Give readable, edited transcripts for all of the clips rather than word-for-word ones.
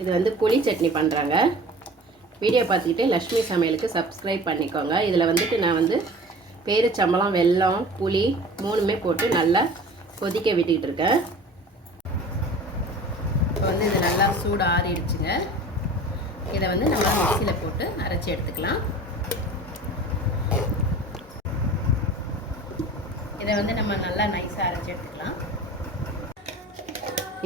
இது வந்து புளி சட்னி பண்ணுறாங்க. வீடியோ பார்த்துக்கிட்டு லக்ஷ்மி சமையலுக்கு சப்ஸ்கிரைப் பண்ணிக்கோங்க. இதில் வந்துட்டு நான் வந்து பேரிச்சம்பழம், வெல்லம், புளி 3மே போட்டு நல்லா கொதிக்க விட்டுக்கிட்டு இருக்கேன். இப்போ வந்து இது நல்லா சூடு ஆறிடுச்சுங்க. இதை வந்து நம்ம மிக்சியில் போட்டு அரைச்சி எடுத்துக்கலாம். இதை வந்து நம்ம நல்லா நைஸாக அரைச்சி எடுத்துக்கலாம்.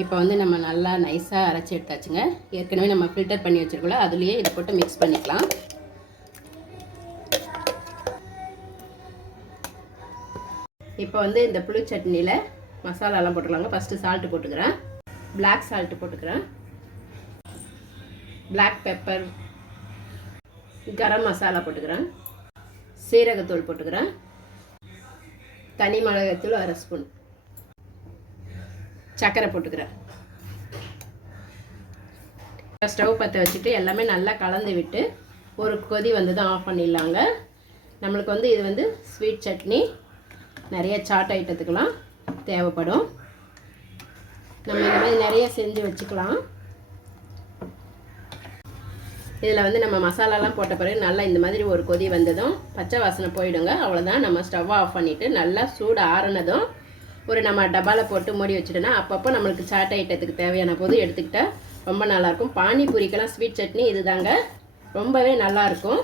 இப்போ வந்து நம்ம நல்லா நைஸாக அரைச்சி எடுத்தாச்சுங்க. ஏற்கனவே நம்ம ஃபில்டர் பண்ணி வச்சுருக்கோம்ல, அதுலேயே இதை போட்டு மிக்ஸ் பண்ணிக்கலாம். இப்போ வந்து இந்த புளி சட்னியில் மசாலாலாம் போட்டுக்கலாங்க. ஃபஸ்ட்டு சால்ட்டு போட்டுக்கிறேன். பிளாக் சால்ட்டு போட்டுக்கிறேன். பிளாக் பெப்பர், கரம் மசாலா போட்டுக்கிறேன். சீரகத்தூள் போட்டுக்கிறேன். தனி மிளகாய்த்தூள் 1/2 ஸ்பூன். சர்க்கரை போட்டுக்கிறேன். ஸ்டவ் பற்ற வச்சுட்டு எல்லாமே நல்லா கலந்து விட்டு ஒரு கொதி வந்து தான் ஆஃப் பண்ணிடலாங்க. நம்மளுக்கு வந்து இது வந்து ஸ்வீட் சட்னி, நிறைய சாட் ஐட்டத்துக்கெலாம் தேவைப்படும். நம்ம இந்த மாதிரி நிறைய செஞ்சு வச்சுக்கலாம். இதில் வந்து நம்ம மசாலாலாம் போட்ட பிறகு நல்லா இந்த மாதிரி ஒரு கொதி வந்ததும் பச்சை வாசனை போயிடுங்க. அவ்வளோதான். நம்ம ஸ்டவ் ஆஃப் பண்ணிவிட்டு நல்லா சூடு ஆறுனதும் ஒரு நம்ம டப்பாவில் போட்டு மூடி வச்சுட்டோன்னா அப்பப்போ நம்மளுக்கு சாட் ஐட்டத்துக்கு தேவையான போது எடுத்துக்கிட்டால் ரொம்ப நல்லாயிருக்கும். பானிபூரிக்கெல்லாம் ஸ்வீட் சட்னி இது தாங்க, ரொம்பவே நல்லாயிருக்கும்.